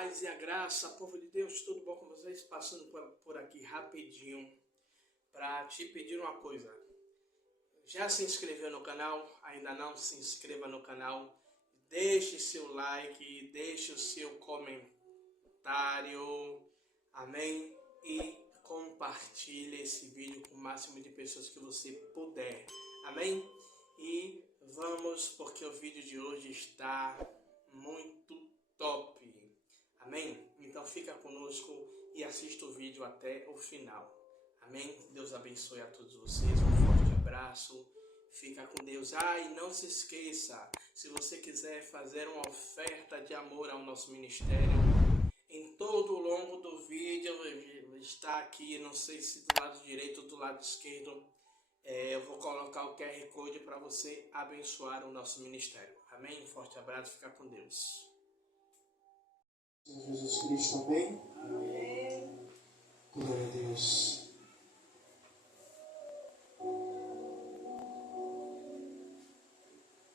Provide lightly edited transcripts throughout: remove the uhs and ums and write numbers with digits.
paz e a graça, povo de Deus, tudo bom com vocês? Passando por aqui rapidinho para te pedir uma coisa. Já se inscreveu no canal? Ainda não? Se inscreva no canal, deixe seu like, deixe o seu comentário, amém? E compartilhe esse vídeo com o máximo de pessoas que você puder, amém? E vamos, porque o vídeo de hoje está muito top, amém? Então fica conosco e assista o vídeo até o final, amém? Deus abençoe a todos vocês, um forte abraço, fica com Deus. E não se esqueça, se você quiser fazer uma oferta de amor ao nosso ministério, em todo o longo do vídeo está aqui, não sei se do lado direito ou do lado esquerdo, eu vou colocar o QR Code para você abençoar o nosso ministério. Amém? Forte abraço, fica com Deus. Jesus Cristo, amém? Amém. Glória a Deus.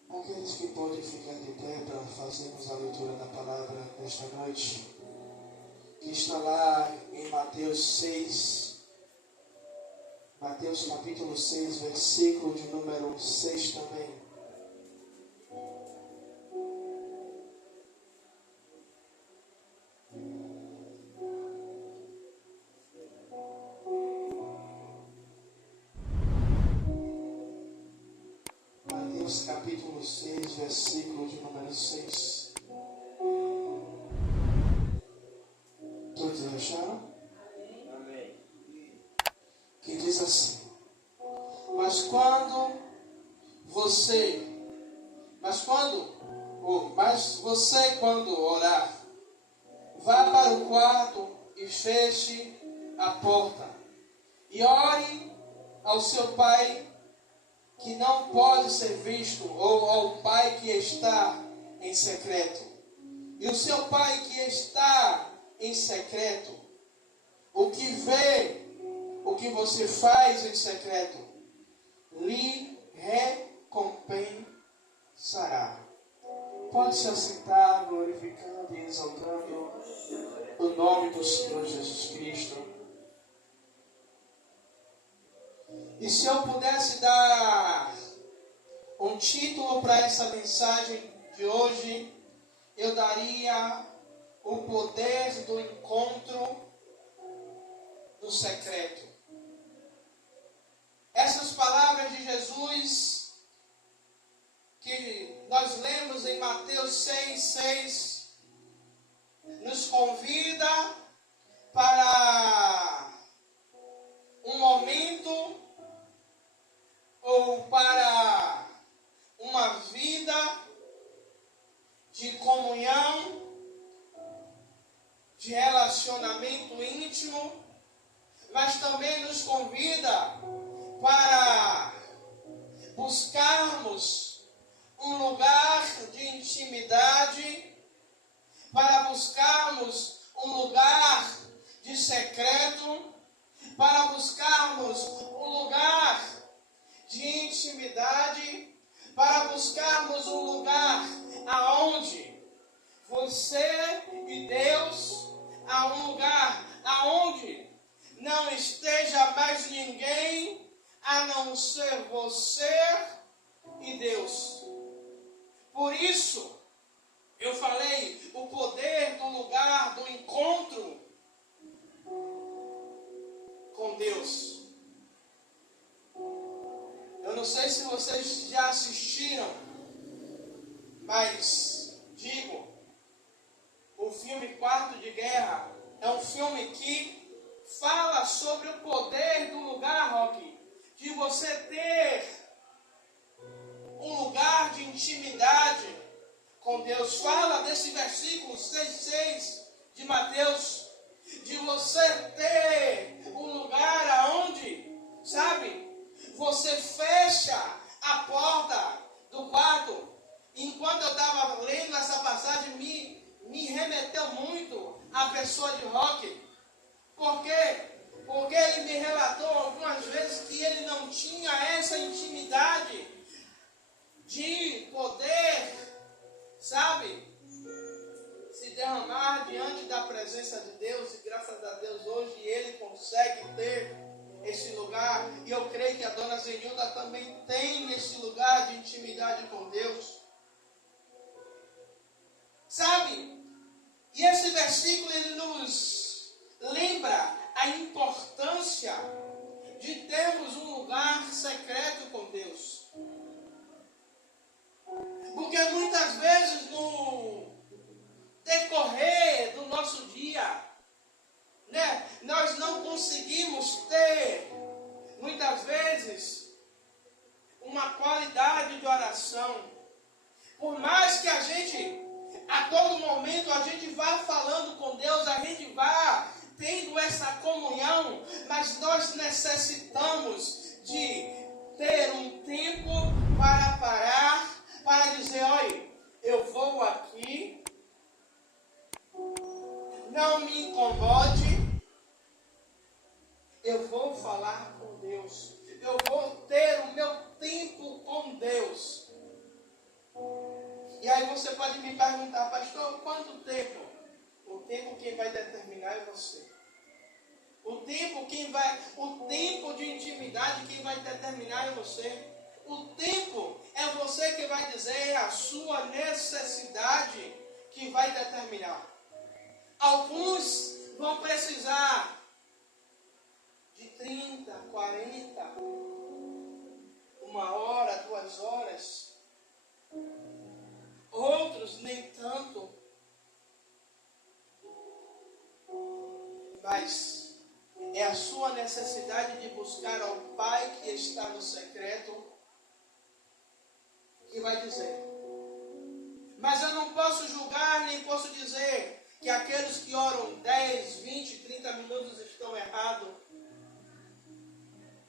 Aqueles que podem ficar de pé para fazermos a leitura da palavra nesta noite, que está lá em Mateus 6, Mateus capítulo 6, versículo de número 6 também. Mateus capítulo 6, versículo de número 6. Todos acharam? Amém. Que diz assim: Mas você quando orar, vá para o quarto e feche a porta, e ore ao seu pai que não pode ser visto, ou ao pai que está em secreto. E o seu pai que está em secreto, o que vê, o que você faz em secreto, lhe recompensará. Pode se assentar, glorificando e exaltando o nome do Senhor Jesus Cristo. E se eu pudesse dar um título para essa mensagem de hoje, eu daria o poder do encontro no secreto. Essas palavras de Jesus que nós lemos em Mateus 6, nos convida para um momento ou para uma vida de comunhão, de relacionamento íntimo, mas também nos convida para buscarmos um lugar de intimidade, para buscarmos um lugar de secreto, para buscarmos um lugar de intimidade, para buscarmos um lugar aonde você e Deus, a um lugar aonde não esteja mais ninguém a não ser você e Deus. Por isso, eu falei o poder do lugar do encontro com Deus. Eu não sei se vocês já assistiram, mas digo, o filme Quarto de Guerra é um filme que fala sobre o poder do lugar, Roque, de você ter um lugar de intimidade com Deus. Fala desse versículo 6,6 de Mateus, de você ter um lugar aonde, sabe, você fecha a porta do quarto. Enquanto eu estava lendo essa passagem, me remeteu muito à pessoa de Roque. Por quê? Porque ele me relatou algumas vezes que ele não tinha essa intimidade de poder, sabe, se derramar diante da presença de Deus, e graças a Deus hoje ele consegue ter esse lugar, e eu creio que a dona Zenilda também tem esse lugar de intimidade com Deus. Sabe? E esse versículo ele nos lembra a importância de termos um lugar secreto com Deus. Porque muitas vezes no decorrer do nosso dia, nós não conseguimos ter, muitas vezes, uma qualidade de oração. Por mais que a gente, a todo momento, a gente vá falando com Deus, a gente vá tendo essa comunhão, mas nós necessitamos de ter um tempo para parar, para dizer, olha, eu vou aqui, não me incomode, eu vou falar com Deus, eu vou ter o meu tempo com Deus. E aí você pode me perguntar, pastor, quanto tempo? O tempo quem vai determinar é você. O tempo de intimidade quem vai determinar é você. O tempo é você que vai dizer a sua necessidade que vai determinar. Alguns vão precisar de 30, 40, 1 hora, 2 horas. Outros nem tanto. Mas é a sua necessidade de buscar ao Pai que está no secreto que vai dizer. Mas eu não posso julgar, nem posso dizer que aqueles que oram 10, 20, 30 minutos estão errados.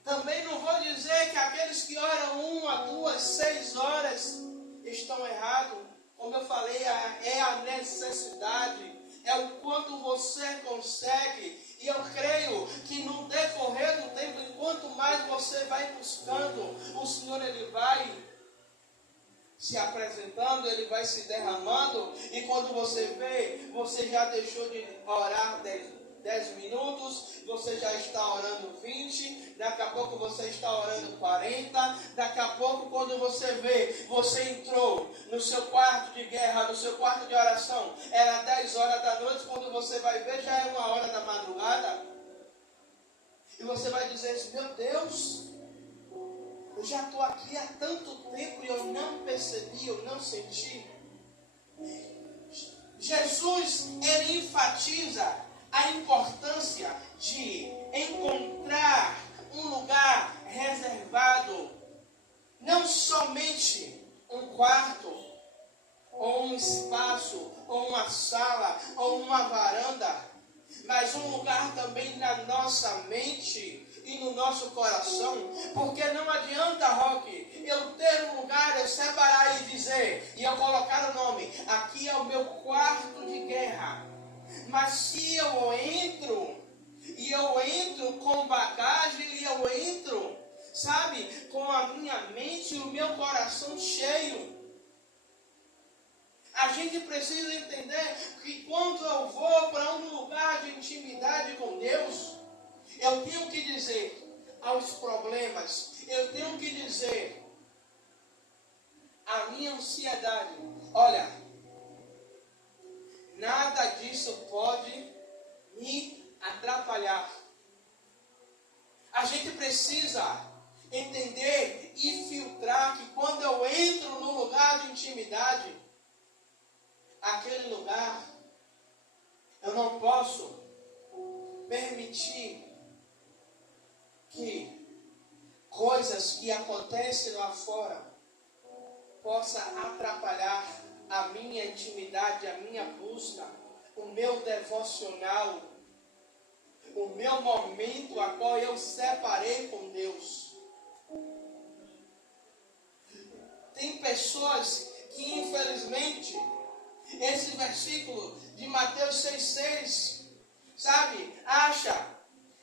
Também não vou dizer que aqueles que oram 1, 2, 6 horas estão errados. Como eu falei, é a necessidade, é o quanto você consegue. E eu creio que no decorrer do tempo, enquanto mais você vai buscando, o Senhor ele vai se apresentando, ele vai se derramando. E quando você vê, você já deixou de orar 10 minutos, você já está orando 20, daqui a pouco você está orando 40, daqui a pouco quando você vê, você entrou no seu quarto de guerra, no seu quarto de oração, era 10 horas da noite, quando você vai ver, já é 1 hora da madrugada, e você vai dizer assim, meu Deus, eu já estou aqui há tanto tempo e eu não percebi, eu não senti. Jesus, ele enfatiza a importância de encontrar um lugar reservado, não somente um quarto, ou um espaço, ou uma sala, ou uma varanda, mas um lugar também na nossa mente e no nosso coração, porque não adianta, Roque, eu ter um lugar, eu separar e dizer, e eu colocar o nome, aqui é o meu quarto de guerra. Mas se eu entro, e eu entro com bagagem, e eu entro, sabe, com a minha mente e o meu coração cheio, a gente precisa entender que quando eu vou para um lugar de intimidade com Deus, eu tenho que dizer aos problemas, eu tenho que dizer a minha ansiedade, olha, nada disso pode me atrapalhar. A gente precisa entender e filtrar que quando eu entro no lugar de intimidade, aquele lugar, eu não posso permitir que coisas que acontecem lá fora possa atrapalhar a minha intimidade, a minha busca, o meu devocional, o meu momento a qual eu separei com Deus. Tem pessoas que infelizmente esse versículo de Mateus 6,6, sabe, acha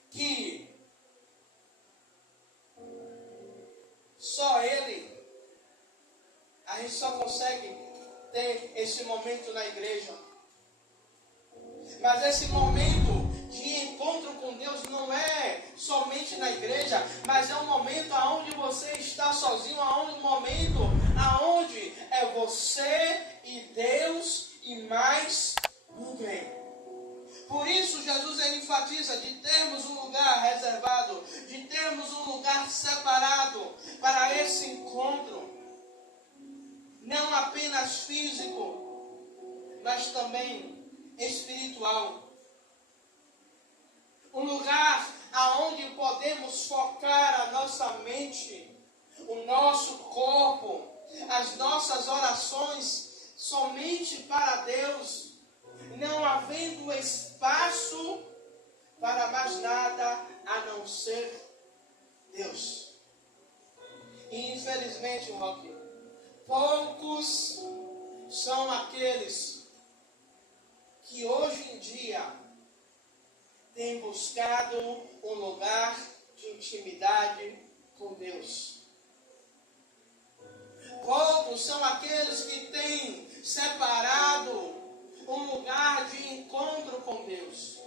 que só ele, a gente só consegue ter esse momento na igreja. Mas esse momento de encontro com Deus não é somente na igreja, mas é um momento onde você está sozinho, um momento onde é você e Deus e mais ninguém. Por isso Jesus ele enfatiza de termos um lugar reservado, de termos um lugar separado para esse encontro, não apenas físico, mas também espiritual. Um lugar aonde podemos focar a nossa mente, o nosso corpo, as nossas orações somente para Deus, não havendo espaço para mais nada a não ser Deus. E infelizmente, Roque, poucos são aqueles que hoje em dia têm buscado um lugar de intimidade com Deus. Poucos são aqueles que têm separado um lugar de encontro com Deus.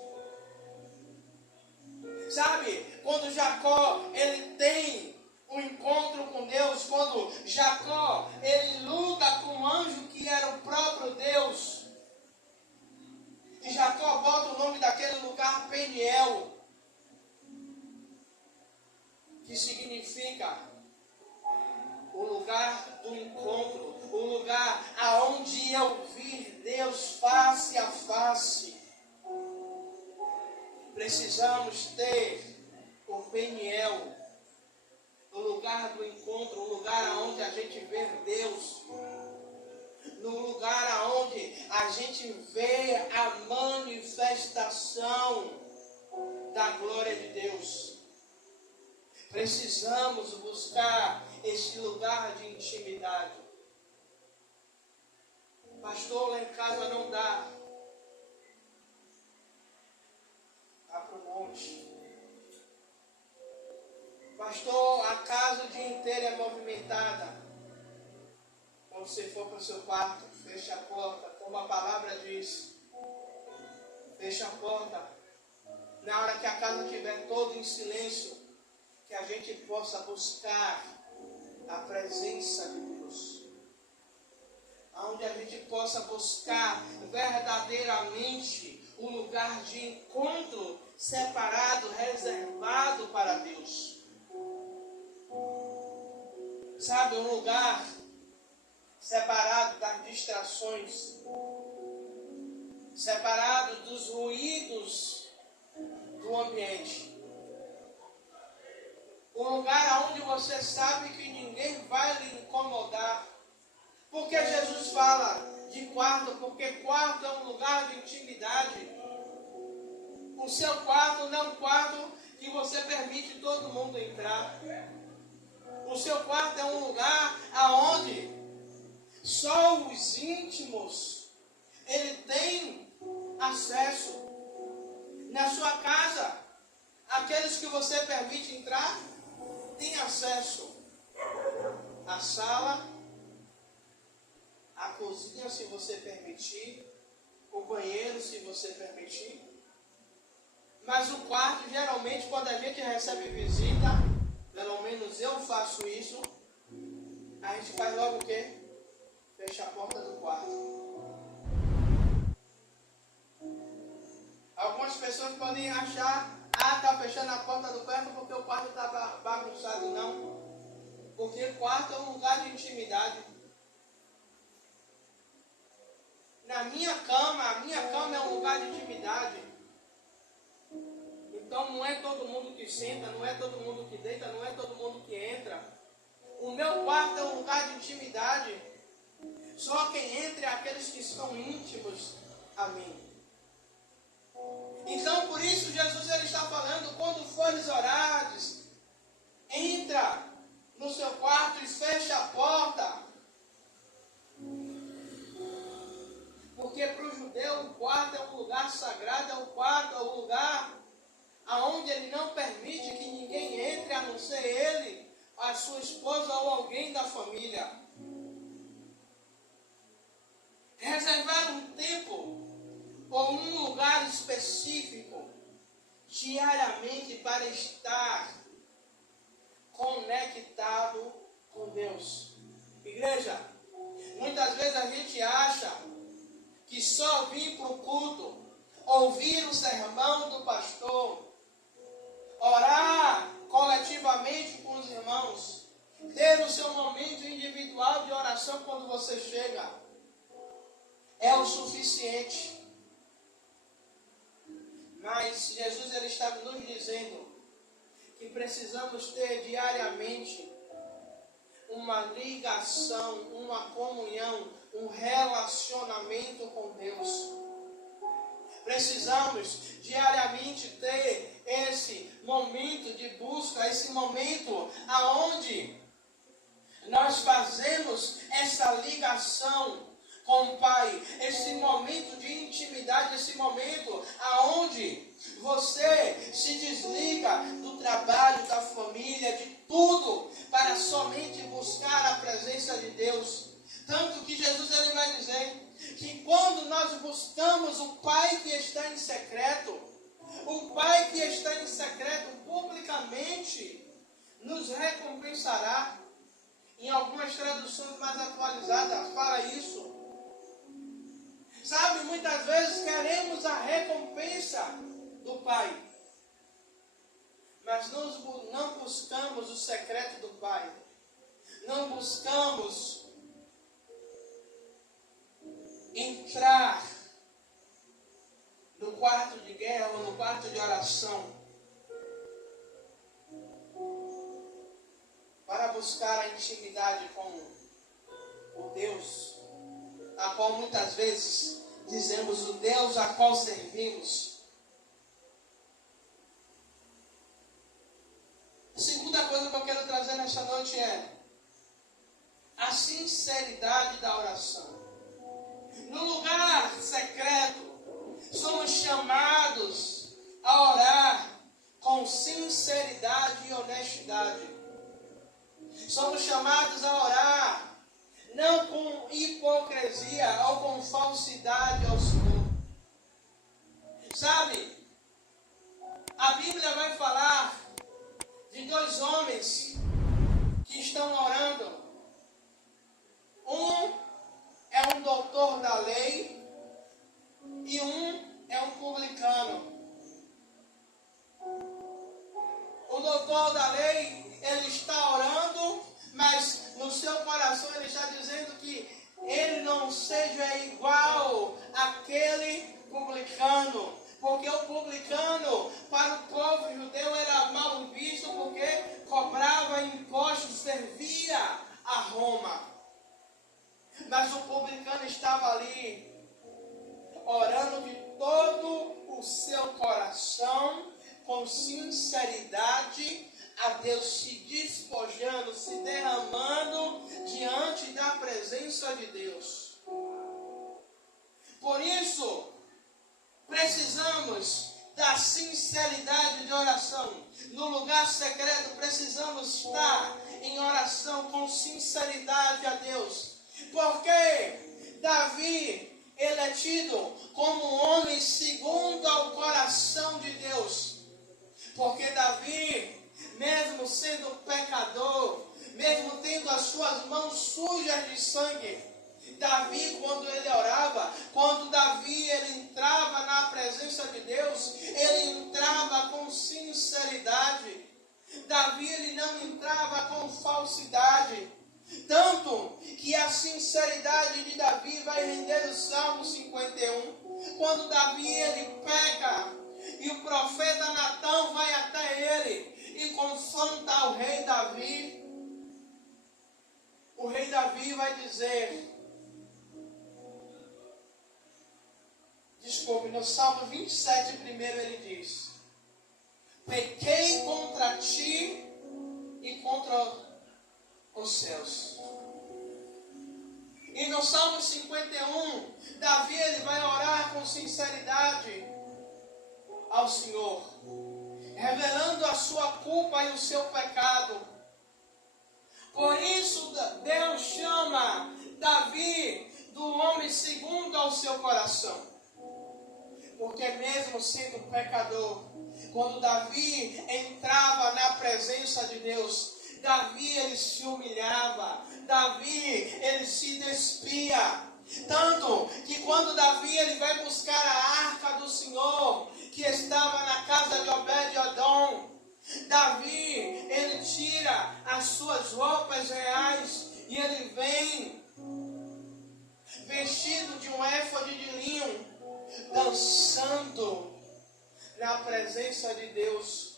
Sabe, quando Jacó ele tem um encontro com Deus, quando Jacó ele luta com um anjo que era o próprio Deus, e Jacó bota o nome daquele lugar Peniel, que significa o lugar do encontro, o lugar aonde eu vi Deus face a face. Precisamos ter o Peniel, o lugar do encontro, o lugar onde a gente vê Deus, no lugar onde a gente vê a manifestação da glória de Deus. Precisamos buscar esse lugar de intimidade. Pastor, lá em casa não dá. Vá para o monte. Pastor, a casa o dia inteiro é movimentada. Quando você for para o seu quarto, feche a porta, como a palavra diz. Feche a porta. Na hora que a casa estiver toda em silêncio, que a gente possa buscar a presença de Deus. Onde a gente possa buscar verdadeiramente um lugar de encontro separado, reservado para Deus. Sabe, um lugar separado das distrações, separado dos ruídos do ambiente. Um lugar onde você sabe que ninguém vai lhe incomodar. Porque Jesus fala de quarto? Porque quarto é um lugar de intimidade. O seu quarto não é um quarto que você permite todo mundo entrar. O seu quarto é um lugar aonde só os íntimos ele tem acesso. Na sua casa, aqueles que você permite entrar têm acesso à sala, à cozinha, se você permitir, o banheiro, se você permitir. Mas o quarto, geralmente, quando a gente recebe visita, pelo menos eu faço isso, a gente faz logo o quê? Fecha a porta do quarto. Algumas pessoas podem achar, está fechando a porta do quarto porque o quarto está bagunçado. Não. Porque quarto é um lugar de intimidade. A minha cama é um lugar de intimidade. Então não é todo mundo que senta, não é todo mundo que deita, não é todo mundo que entra. O meu quarto é um lugar de intimidade. Só quem entra é aqueles que são íntimos a mim. Então por isso Jesus ele está falando, quando fores orares, entra no seu quarto e fecha a porta. Porque para o judeu o quarto é um lugar sagrado, é um lugar aonde ele não permite que ninguém entre, a não ser ele, a sua esposa ou alguém da família. Reservar um tempo ou um lugar específico diariamente para estar conectado com Deus. Igreja, muitas vezes a gente acha que só vir para o culto, ouvir o sermão do pastor, orar coletivamente com os irmãos, ter o seu momento individual de oração quando você chega, é o suficiente. Mas Jesus ele está nos dizendo que precisamos ter diariamente uma ligação, uma comunhão, um relacionamento com Deus. Precisamos diariamente ter esse momento de busca, esse momento aonde nós fazemos essa ligação com o Pai, esse momento de intimidade, esse momento aonde você se desliga do trabalho, da família, de tudo, para somente buscar a presença de Deus. Tanto que Jesus ele vai dizer que quando nós buscamos o Pai que está em secreto, o Pai que está em secreto publicamente nos recompensará. Em algumas traduções mais atualizadas fala isso. Sabe, muitas vezes queremos a recompensa do Pai, mas não buscamos o secreto do Pai. Não buscamos entrar no quarto de guerra ou no quarto de oração para buscar a intimidade com o Deus a qual muitas vezes dizemos o Deus a qual servimos. A segunda coisa que eu quero trazer nesta noite é a sinceridade da oração. No lugar secreto, somos chamados a orar com sinceridade e honestidade. Somos chamados a orar não com hipocrisia ou com falsidade ao Senhor. Sabe, a Bíblia vai falar de dois homens que estão orando. Um é um doutor da lei e um é um publicano. O doutor da lei, ele está orando, mas no seu coração ele está dizendo que ele não seja igual àquele publicano. Porque o publicano, para o povo judeu, era mal visto porque cobrava impostos, servia a Roma. Mas o publicano estava ali, orando de todo o seu coração, com sinceridade a Deus, se despojando, se derramando diante da presença de Deus. Por isso, precisamos da sinceridade de oração. No lugar secreto, precisamos estar em oração com sinceridade a Deus. Porque Davi, ele é tido como um homem segundo ao coração de Deus. Porque Davi, mesmo sendo pecador, mesmo tendo as suas mãos sujas de sangue, Davi, quando ele orava, quando Davi ele entrava na presença de Deus, ele entrava com sinceridade. Davi ele não entrava com falsidade. Tanto que a sinceridade de Davi vai render o Salmo 51. Quando Davi ele peca e o profeta Natã vai até ele e confronta o rei Davi, o rei Davi vai dizer, no Salmo 27 primeiro ele diz: pequei contra ti e contra os céus. E no Salmo 51, Davi ele vai orar com sinceridade ao Senhor, revelando a sua culpa e o seu pecado. Por isso Deus chama Davi do homem segundo ao seu coração. Porque mesmo sendo pecador, quando Davi entrava na presença de Deus, Davi ele se humilhava, Davi ele se despia. Tanto que quando Davi ele vai buscar a arca do Senhor, que estava na casa de Obed-Edom, Davi ele tira as suas roupas reais e ele vem vestido de um éfode de linho, dançando na presença de Deus.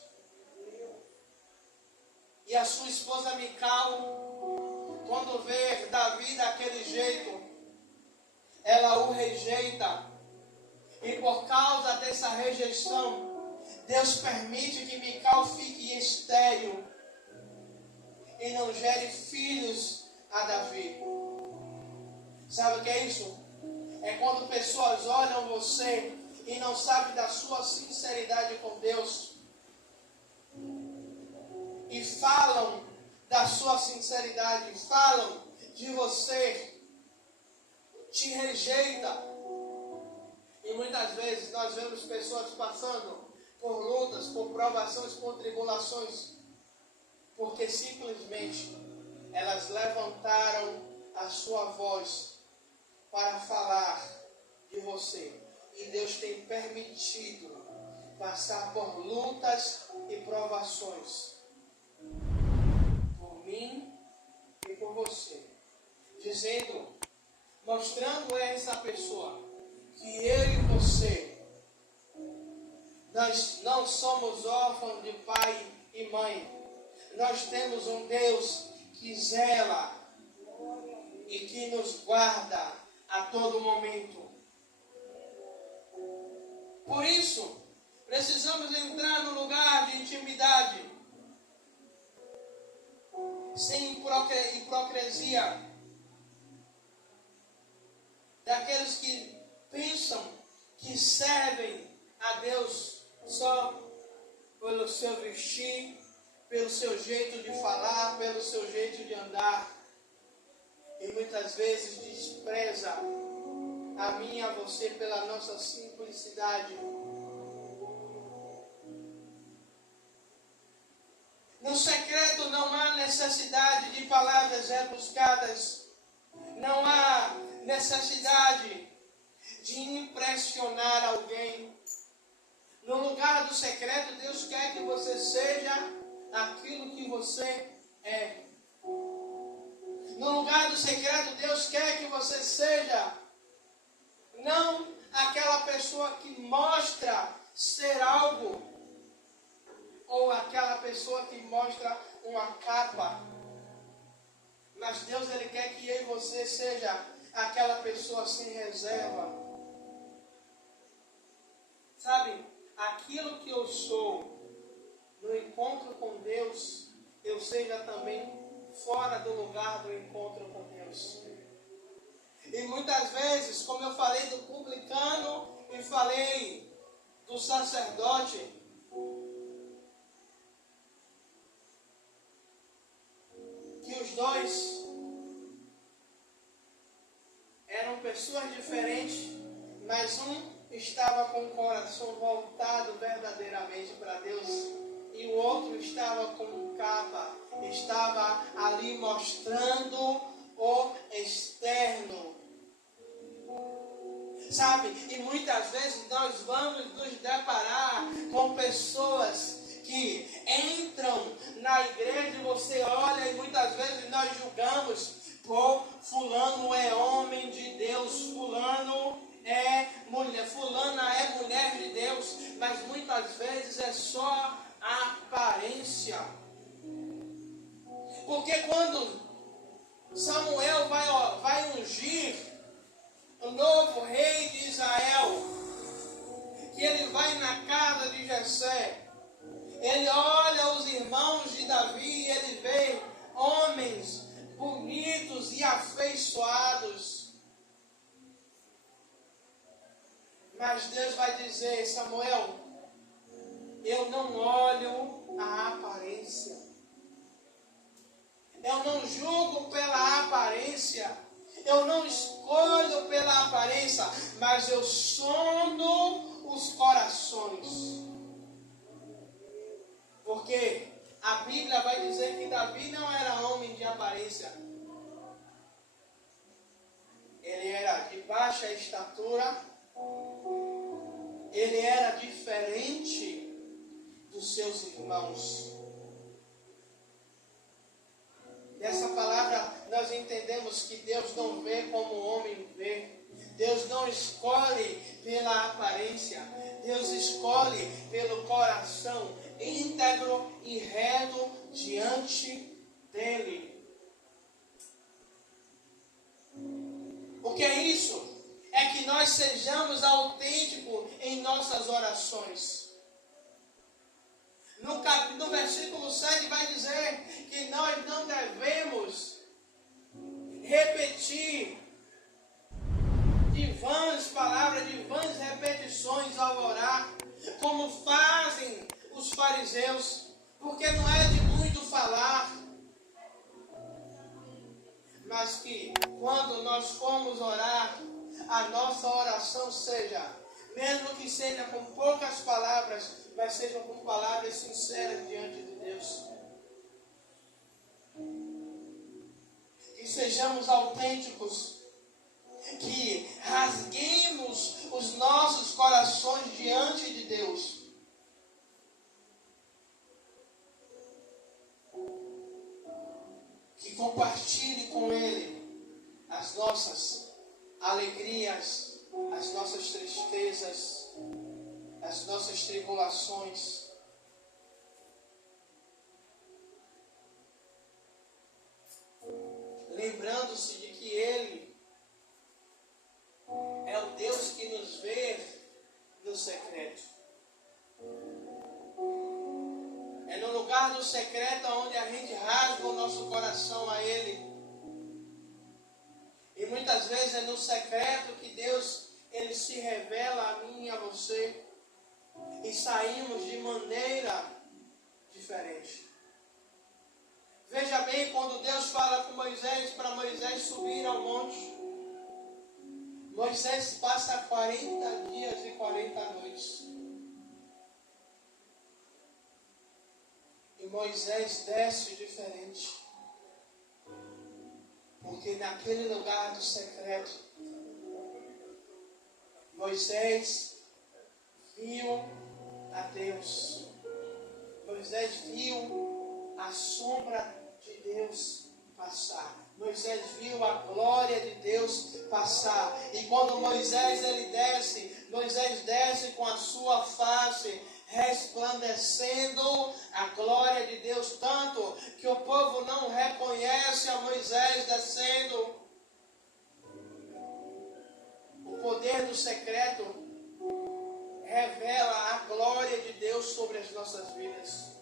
E a sua esposa Mical, quando vê Davi daquele jeito, ela o rejeita. E por causa dessa rejeição, Deus permite que Mical fique estéril e não gere filhos a Davi. Sabe o que é isso? É quando pessoas olham você e não sabem da sua sinceridade com Deus e falam da sua sinceridade, falam de você, te rejeita. E muitas vezes nós vemos pessoas passando por lutas, por provações, por tribulações, porque simplesmente elas levantaram a sua voz para falar de você. E Deus tem permitido passar por lutas e provações por mim e por você, dizendo, mostrando a essa pessoa que eu e você, nós não somos órfãos de pai e mãe. Nós temos um Deus que zela e que nos guarda a todo momento. Por isso, precisamos entrar no lugar de intimidade, sem hipocrisia, daqueles que pensam que servem a Deus só pelo seu vestir, pelo seu jeito de falar, pelo seu jeito de andar, e muitas vezes despreza a mim e a você pela nossa simplicidade. No secreto não há necessidade de palavras rebuscadas, não há necessidade de impressionar alguém. No lugar do secreto, Deus quer que você seja aquilo que você é. No lugar do secreto, Deus quer que você seja não aquela pessoa que mostra ser algo, ou aquela pessoa que mostra uma capa. Mas Deus ele quer que eu e você seja aquela pessoa sem reserva. Sabe, aquilo que eu sou no encontro com Deus, eu seja também fora do lugar do encontro com Deus. E muitas vezes, como eu falei do publicano e falei do sacerdote, que os dois eram pessoas diferentes, mas um estava com o coração voltado verdadeiramente para Deus e o outro estava com capa, estava ali mostrando o externo. Sabe, e muitas vezes nós vamos nos deparar com pessoas que entram na igreja e você olha e muitas vezes nós julgamos, pô, fulano é homem de Deus, fulano é mulher, fulana é mulher de Deus, mas muitas vezes é só a aparência. Porque quando Samuel vai ungir o novo rei de Israel, que ele vai na casa de Jessé, ele olha os irmãos de Davi e ele vê homens bonitos e afeiçoados. Mas Deus vai dizer, Samuel, eu não olho a aparência. Eu não julgo pela aparência. Eu não escolho pela aparência, mas eu sondo os corações. Porque a Bíblia vai dizer que Davi não era homem de aparência. Ele era de baixa estatura. Ele era diferente dos seus irmãos. Nessa palavra nós entendemos que Deus não vê como o homem vê. Deus não escolhe pela aparência. Deus escolhe pelo coração íntegro e reto diante dele. O que é isso? É que nós sejamos autênticos em nossas orações. No versículo 7 vai dizer que nós não devemos repetir de vãs palavras, de vãs repetições ao orar, como fazem os fariseus, porque não é de muito falar, mas que quando nós formos orar, a nossa oração seja, mesmo que seja com poucas palavras, mas sejam com palavras sinceras diante de Deus. Que sejamos autênticos, que rasguemos os nossos corações diante de Deus. Que compartilhe com Ele as nossas alegrias, as nossas tristezas, as nossas tribulações. Lembrando-se de que Ele é o Deus que nos vê no secreto. É no lugar do secreto onde a gente rasga o nosso coração a Ele. E muitas vezes é no secreto que Deus, Ele se revela a mim e a você. E saímos de maneira diferente. Veja bem, quando Deus fala com Moisés, para Moisés subir ao monte, Moisés passa 40 dias e 40 noites. E Moisés desce diferente. Porque naquele lugar do secreto, Moisés viu a Deus. Moisés viu a sombra de Deus passar. Moisés viu a glória de Deus passar. E quando Moisés desce com a sua face resplandecendo a glória de Deus, tanto que o povo não reconhece a Moisés descendo. O poder do secreto revela a glória de Deus sobre as nossas vidas.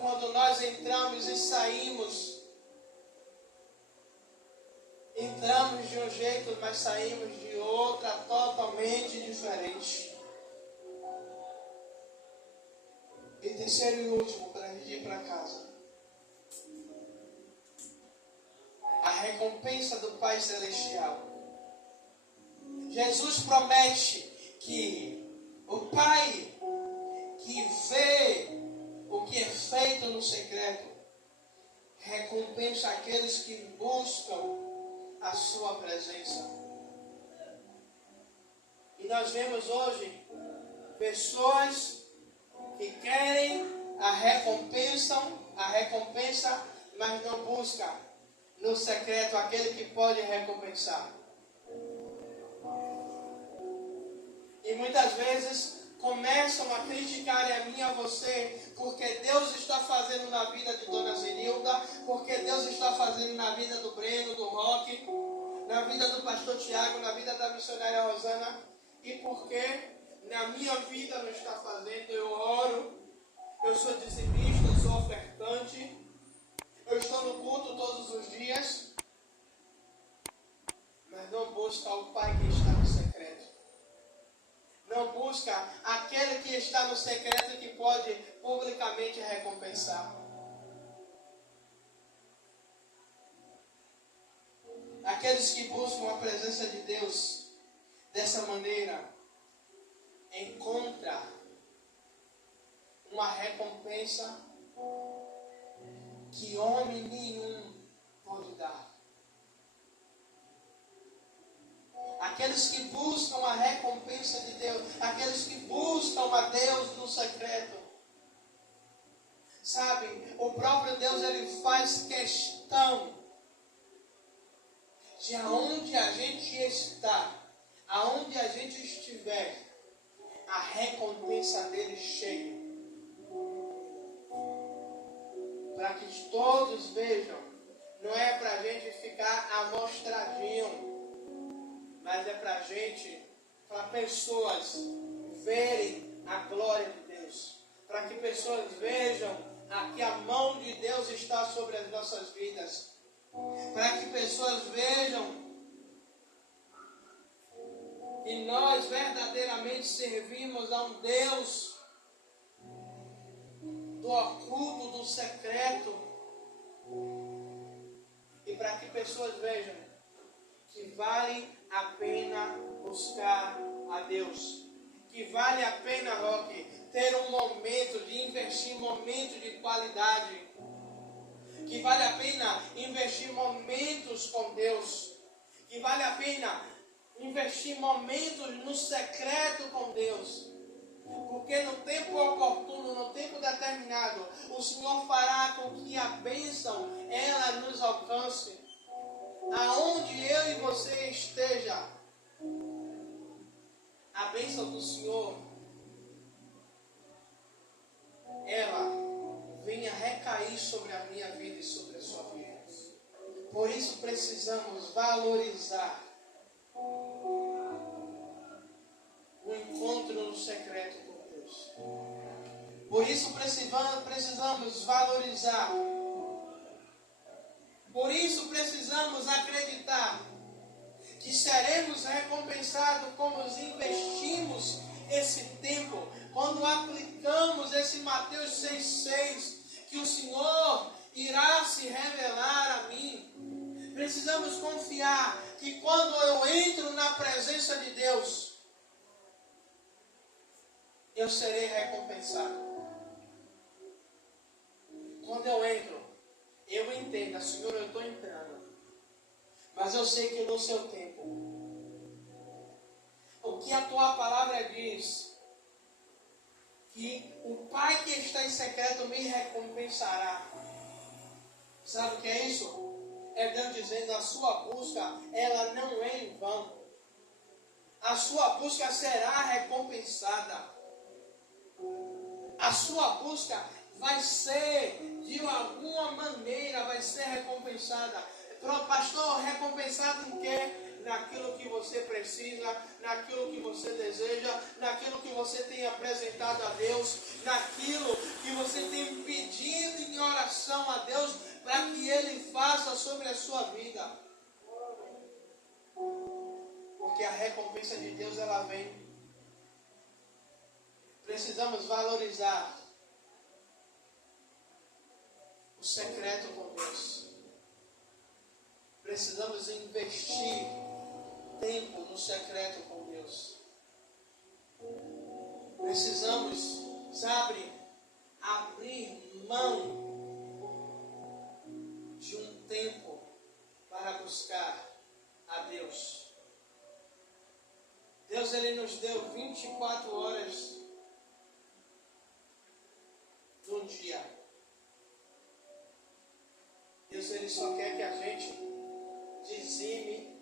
Quando nós entramos e saímos, entramos de um jeito, mas saímos de outra totalmente diferente. E terceiro e último, para a gente ir para casa. A recompensa do Pai Celestial. Jesus promete que o Pai que vê o que é feito no secreto recompensa aqueles que buscam a sua presença. E nós vemos hoje pessoas que querem a recompensa, mas não buscam no secreto aquele que pode recompensar. E muitas vezes começam a criticar a mim e a você, porque Deus está fazendo na vida de Dona Zenilda, porque Deus está fazendo na vida do Breno, do Roque, na vida do pastor Tiago, na vida da missionária Rosana, e porque na minha vida não está fazendo. Eu oro, eu sou dizimista, eu sou ofertante, eu estou no culto todos os dias, mas não busca o Pai que está no secreto. Não busca aquele que está no secreto e que pode publicamente recompensar. Aqueles que buscam a presença de Deus dessa maneira encontra uma recompensa que homem nenhum pode dar. Aqueles que buscam a recompensa de Deus, aqueles que buscam a Deus no secreto, sabe, o próprio Deus, ele faz questão de aonde a gente está, aonde a gente estiver, a recompensa dele chegue. Para que todos vejam, não é para a gente ficar amostradinho, mas é para a gente, para pessoas verem a glória de Deus, para que pessoas vejam que a mão de Deus está sobre as nossas vidas, para que pessoas vejam que nós verdadeiramente servimos a um Deus do oculto, do secreto, e para que pessoas vejam que vale a pena buscar a Deus, que vale a pena, Roque, ter um momento de investir, momento de qualidade, que vale a pena investir momentos com Deus, que vale a pena investir momentos no secreto com Deus, porque no tempo oportuno, no tempo determinado, o Senhor fará com que a bênção, ela nos alcance, aonde eu e você esteja, a bênção do Senhor, ela venha recair sobre a minha vida e sobre a sua vida. Por isso precisamos valorizar o encontro no secreto com Deus. Por isso precisamos valorizar. Por isso precisamos acreditar que seremos recompensados quando investimos esse tempo, quando aplicamos esse Mateus 6,6, que o Senhor irá se revelar a mim. Precisamos confiar que quando eu entro na presença de Deus, eu serei recompensado. Quando eu entro, eu entendo, Senhor, eu estou entrando, mas eu sei que no seu tempo, o que a tua palavra diz, que o Pai que está em secreto me recompensará. Sabe o que é isso? É Deus dizendo, a sua busca, ela não é em vão. A sua busca será recompensada. A sua busca vai ser, de alguma maneira, vai ser recompensada. Pastor, recompensado em quê? Naquilo que você precisa, naquilo que você deseja, naquilo que você tem apresentado a Deus, naquilo que você tem pedido em oração a Deus, para que Ele faça sobre a sua vida. Porque a recompensa de Deus, ela vem. Precisamos valorizar o secreto com Deus. Precisamos investir tempo no secreto com Deus. Precisamos, sabe, abrir mão de um tempo para buscar a Deus. Deus, Ele nos deu 24 horas no dia. Deus, Ele só quer que a gente dizime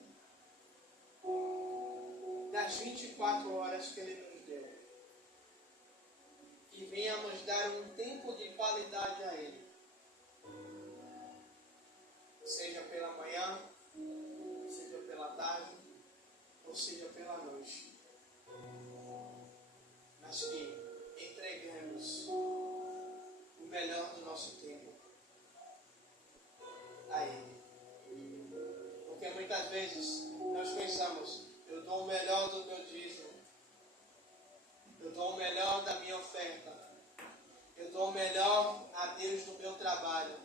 das 24 horas que Ele nos deu. E venhamos dar um tempo de qualidade a Ele. Seja pela manhã, seja pela tarde, ou seja pela noite. Mas que entreguemos o melhor do nosso tempo a Ele. Porque muitas vezes nós pensamos, eu dou o melhor do meu dízimo, eu dou o melhor da minha oferta, eu dou o melhor a Deus no meu trabalho,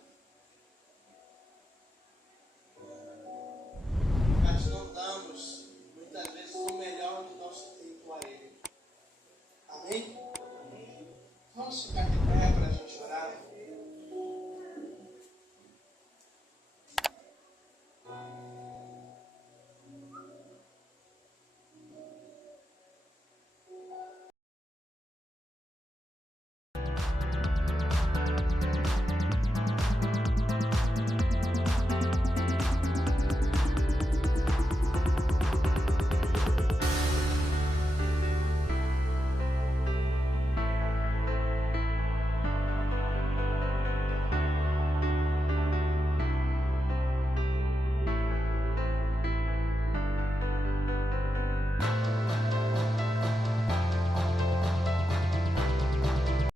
mas não damos muitas vezes o melhor do nosso tempo a Ele. Amém? Vamos ficar de pé.